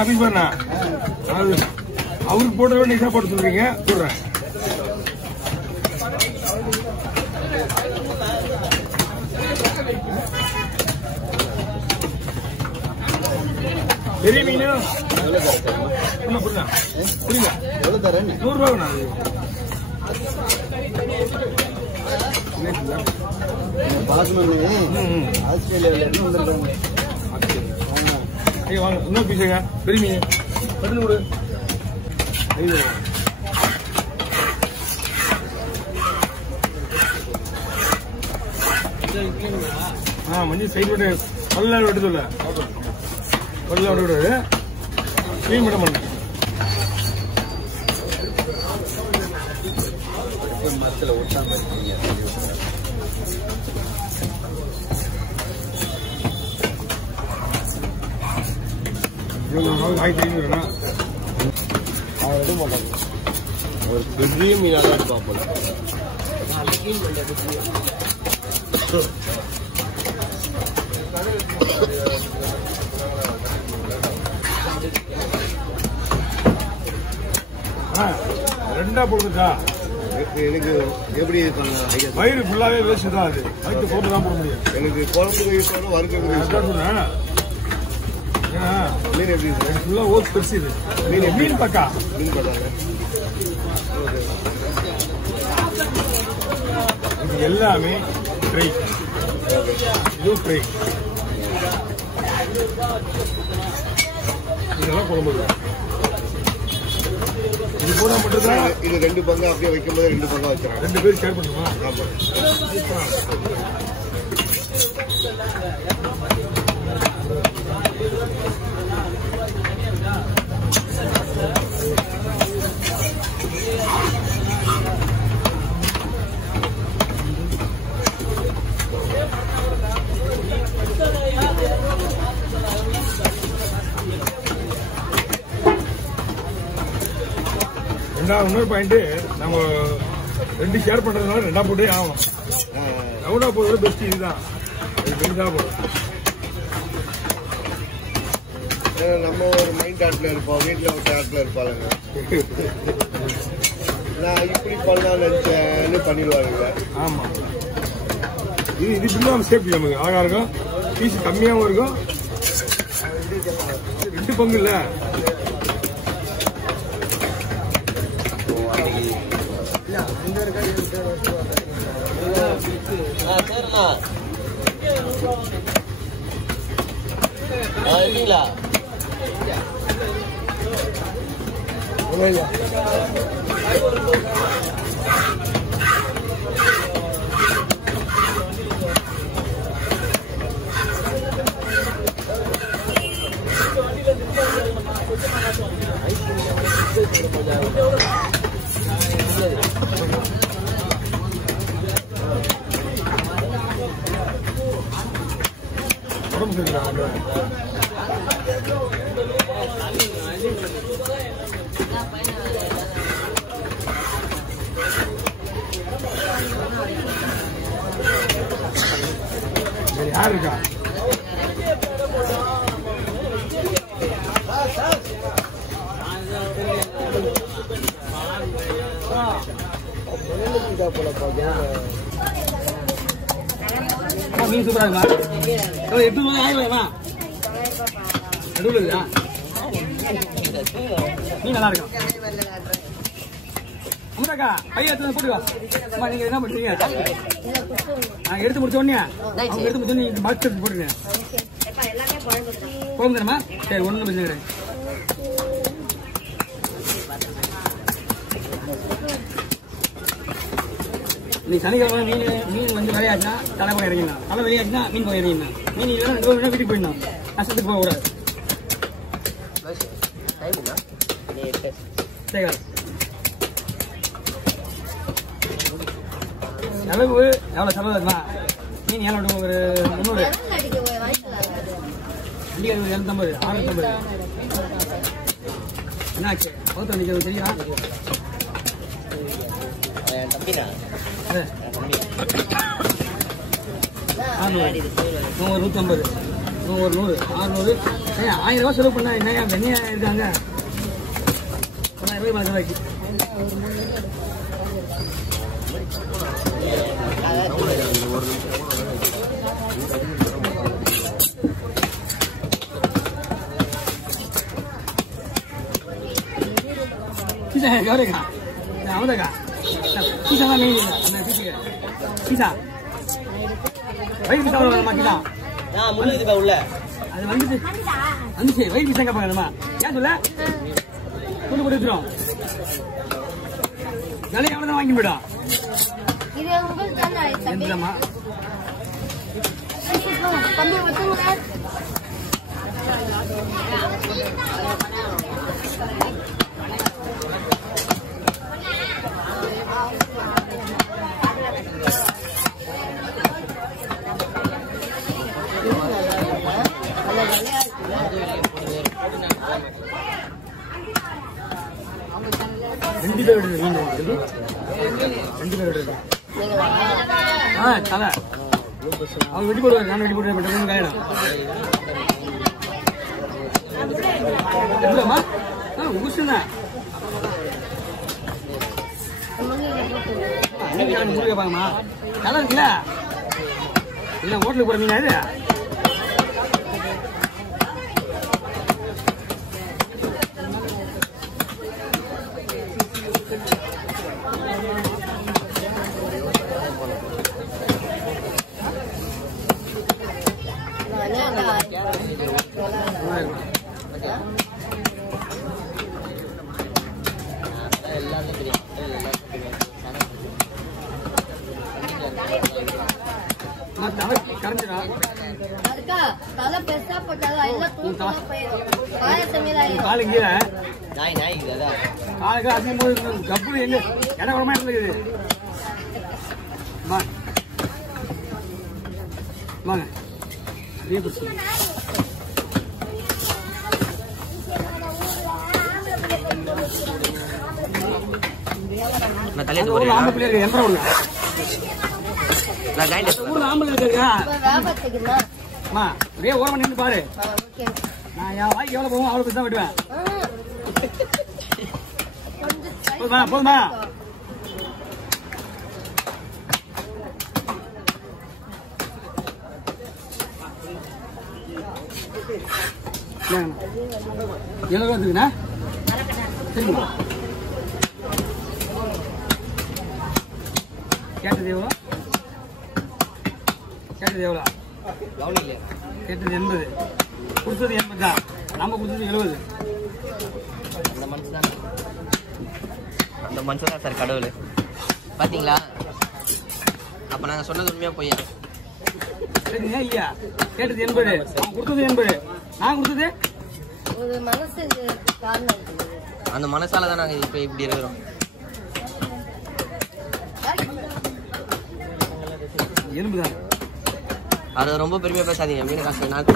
அப்படி பண்ணா அவருக்கு போடுற நீங்க போட்டு சொல்றீங்க சொல்றேன். பெரிய மீன் புரியுங்க எவ்வளவு தரேன்? 100 ரூபாய் வாங்க. இன்னும் பீஸுங்க பெரிய மீன் பதினு கொடு. மஞ்சள் சைடு விட்டு பல்ல விட்டு சொல்ல பல்ல விட்டு விடு மீன் விட பண்ண மரத்தில் ஒட்டாம இருக்கீங்க. 1500 ஒரு பெரிய மீனாக பார்ப்போம். ரெண்டா போடுதுக்கா எனக்கு எப்படி வயிறு ஃபுல்லாவே வேஸ்ட் தான். அது அதுக்கு போட்டு தான் போட முடியும். எனக்கு குழம்பு வயிறு வறுக்க மீன் எப்படி ஃபுல்லா ஓஸ் பெருசு. இது மீன் பக்கா மீன் பக்காங்க. இது எல்லாமே ஃப்ரை. இது ஃப்ரை. இதெல்லாம் குழம்பு. இது போனா மட்டும்தான். இது 2 பங்கா அப்படியே வைக்கும் போது 2 பங்கா வச்சிடறேன். 2 பேர் ஷேர் பண்ணுமா? ஆமா. இன்னொரு பாயிண்ட், நம்ம 2 ஷேர் பண்றதுனால 2 போட்டே ஆகும். ரவுண்டா போடுறது பெஸ்ட். இதுதான் போடும். நம்ம ஒரு மைண்ட் ஆட்ல இருப்போம், வீட்டுல ஒரு ஆட்ல இருப்பாங்க. நான் இப்படி பண்ணலாம் நினைச்சேன்னு பண்ணிடுவாங்க. ஆமா, இது பின்னாடி சேஃப்டி நமக்கு அழகா இருக்கும். பீஸ் கம்மியாகவும் இருக்கும். 2 பங்கு இல்ல. யார் இருக்கா? மீன் சூப்பரா இருக்கா? 8 ஆயிரம் நடுவில் இருக்கா? மீன் நல்லா இருக்கும். அம்மாக்கா பையன் எடுத்து போட்டு வா. அம்மா நீங்க என்ன பண்றீங்க? நான் எடுத்து முடிச்ச உடனே அவங்க எடுத்து முடிச்ச உடனே பாக்ஸ் எடுத்து போட்டுருங்க. குழம்பு தரமா? சரி, ஒன்றும் பிரச்சனை கிடையாது. நீ சனிக்கிழமை மீன் வந்து விளையாடுனா தலை போய் இறங்கிடலாம். தலை விளையாடுனா மீன் போய் இறங்கிடலாம். மீன் இல்லைன்னா 2 மணி வீட்டுக்கு போயிடணும். கஷ்டத்துக்கு போகக்கூடாது. சரி செலவு எவ்வளோ செலவு இருக்குமா? மீன் எவ்வளோ? ஒரு 300. வண்டிக்கு 250, 650. என்னாச்சு? பௌத்த நிற்கிறது தெரியுமா? ஒரு 150, ஒரு 100, 600. 1000 ரூபா செலவு பண்ண என்னையா வெண்ணையா இருக்காங்க? 1000 ரூபாய் செலவாக்கி எவ்வளோக்கா? அவ்வளோக்கா பீஸா தான் மெயின் இல்லை அந்த பீஸுக்கு. பீஸா வயிறு பீஸா வேணுமா? பீஸா உள்ள அது வந்துச்சு வயிறு பீஸா கேட்பாங்கம்மா. ஏன் சொல்ல கொண்டு போட்டு வச்சிரும் விலையை எவ்வளோ தான் வாங்கி போயிடும். எந்தம்மா ரெண்டு பேர் தலை அவங்க வெட்டி போடுவாரு. நான் வெட்டி போடுவேன். காயிடும் எப்படிமா? உகுசுதான் முருகை பாங்கம்மா. நல்லா இருக்குல்ல? இல்லை ஹோட்டலுக்கு போகிற மீனா இது? கப்பு எங்க இடம் வரமா இருக்குது. வாங்க ஒரே ஓரமா நின்று பாரு. நான் என் வாய்க்கு எவ்வளவு போவோம் அவ்வளவு தான் விடுவேன். போதுமா போதுமா? எவ்வளோ இருக்குண்ணா? சரிங்களா? கேட்டது எவ்வளோ? கேட்டது எவ்வளோ? கேட்டது 80. கொடுத்தது 80 தான். நம்ம கொடுத்தது 70. அந்த மனுஷன் தான் சார் கடவுள். பாத்தீங்களா? அப்ப நாங்க சொன்னது உண்மையா போய் இல்லையா? கேட்டது 80, கொடுத்தது 80, நான் கொடுத்தது ஒரு மனசு. அந்த மனசால தான் நாங்க இப்ப இப்படி இருக்கிறோம். எறும்புதான். அதை ரொம்ப பெருமையா பேசாதீங்க. மீன் காசு நான்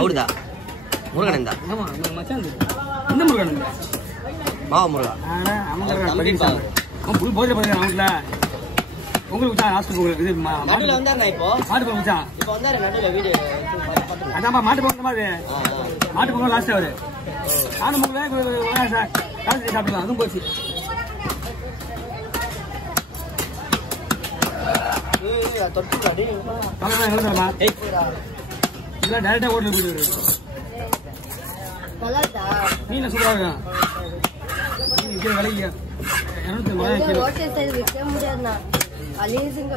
அவருதா முருகன் தான். ஆமா மச்சான். இந்த முருகன் மாவ முருகா. புல் போஜை பண்ணுங்க அவங்கள. உங்களுக்கு ஹாஸ்பிட்டல் இது நடுவில் வந்தாருண்ணா. இப்போ மாட்டு பொங்கல் மச்சான். இப்போ வந்தாரு நடுவில் வீடியோ. அதான்ப்பா மாட்டு பொங்கல் மாதிரி. மாட்டு பொங்கல் லாஸ்ட் அவரு. நானும் பொங்கல் காசு சாப்பிடலாம். அதுவும் போச்சு. இதெல்லாம் டைரக்டா ஹோட்டல் போயிட்டு மீன் சூப்பரா இருக்கும். விலைக்கு 250 விற்க முடியாதுண்ணா. அலீசுங்க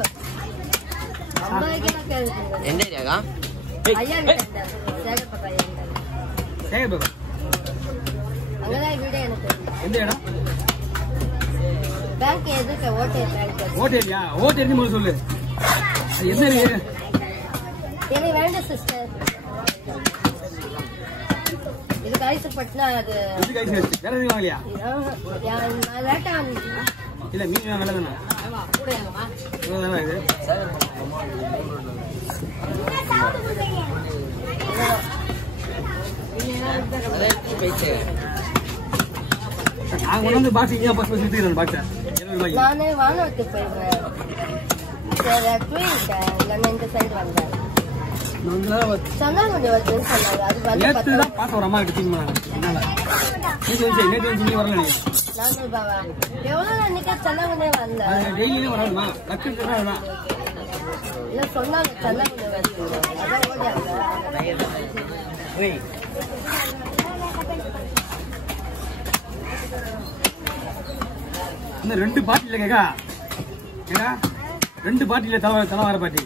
எந்த ஏரியாக்கா? அங்கதான் வீடு. எனக்கு எந்த இடம்? பேங்க் எதுக்கு? ஓட்டேரியா? ஓட்டேரி முதல்ல சொல்லு. எந்த ஏரியா? எனக்கு வேண்டாம் சிஸ்டர். இது காய்ச்சி பட்டினா அது இது காய்ச்சி வச்சு வேற எதுவும் வாங்கலையா? நான் லேட்டா வந்துச்சு. இல்ல மீன் வேலை தானே இது நாங்க வந்து பாக்ஸ் இங்கே பஸ் பஸ் எடுத்துக்கிறோம் பாக்ஸை 70 ரூபாய்க்கு. நானே வானவத்துக்கு போயிருவேன். சரி தூங்கிட்டேன். இல்லைன்னா இந்த சைடு வந்தேன். சொன்னாங்க வருதுன்னு சொன்னாங்க. அது வந்து நேற்று தான் பார்த்து ஒரு அம்மா கிட்ட தூக்கி என்னால நேற்று வந்து நீ வரல நீங்க 400 ரூபாவா? எவ்வளவு அன்னைக்கா சொன்னாங்கன்னே வந்தேன். டெய்லியே வராதுமா கட்டு தான் இல்ல சொன்னாங்க சொன்னாங்க வருது. அதான் ஓடியாங்க. இன்னும் 2 பாட்டில கேக்கா ஏன்னா 2 பாட்டில தலைவார பாட்டி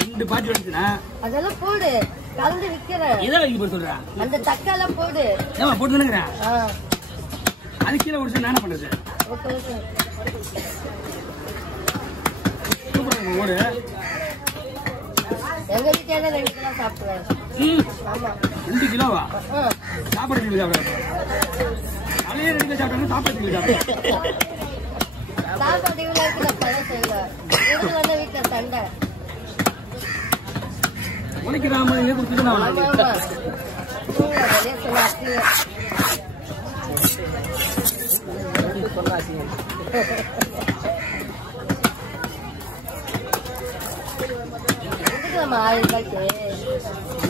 2 பாட்டி வந்துச்சுன்னா அதெல்லாம் போடு கலந்து விக்கிறேன். எதை வைக்க போய் சொல்றேன் அந்த தக்காள போடு. ஏமா போட்டு தானேங்கிறேன் அது கீழே குடிச்சு நான் என்ன பண்றது? ஓகே ஓகே சூப்பரா ஓடு எங்க வீட்டுல 2 கிலோ சாப்பிடுவேன். ஆமா 2 கிலோவா? சாப்பாடு கிலோ சாப்பிடுறேன் அலையே 2 கிலோ சாப்பிட்டாங்க சாப்பாடு கிலோ சாப்பிடுறேன் சாப்பாடு இவ்வளோ இருக்கிற பழம் செய்வேன். வீட்டுல சண்டை உனக்கு ராம கொடுத்துட்டு நான் ஆமா ஆமா வெளியே சொன்ன இதுக்குமா 1000 ரூபாய்க்கு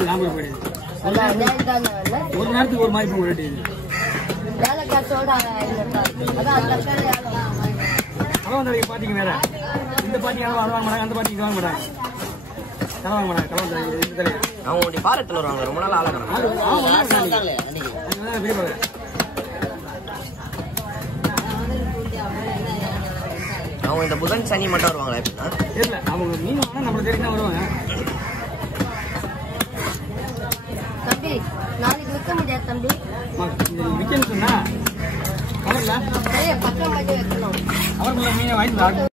ஞாபகம் போயிடுது ஒரு நேரத்துக்கு ஒரு மாதிரி போக வேண்டியது வேலை காசோட 500 அதான் தக்காளி கலவந்தரைக்கு பாட்டிங்க வேற இந்த பாட்டி யாரும் வாங்க மாட்டாங்க அந்த பாட்டிக்கு வாங்க மாட்டாங்க தலை வாங்க மாட்டாங்க கலவந்தரை அவங்க பாரத்தில் வருவாங்க ரொம்ப நாள் ஆளக்கிறாங்க அவங்க இந்த புதன் சனி மட்டும் வருவாங்களா எப்படின்னா தெரியல அவங்க மீன் வாங்க நம்மள தேடி தான் வருவாங்க தம்பி நாளைக்கு விற்க முடியாது தம்பி விற்கன்னு சொன்னா கவர்ல பக்கம் மட்டும் வைக்கணும் அவர்களை மீனை வாங்கி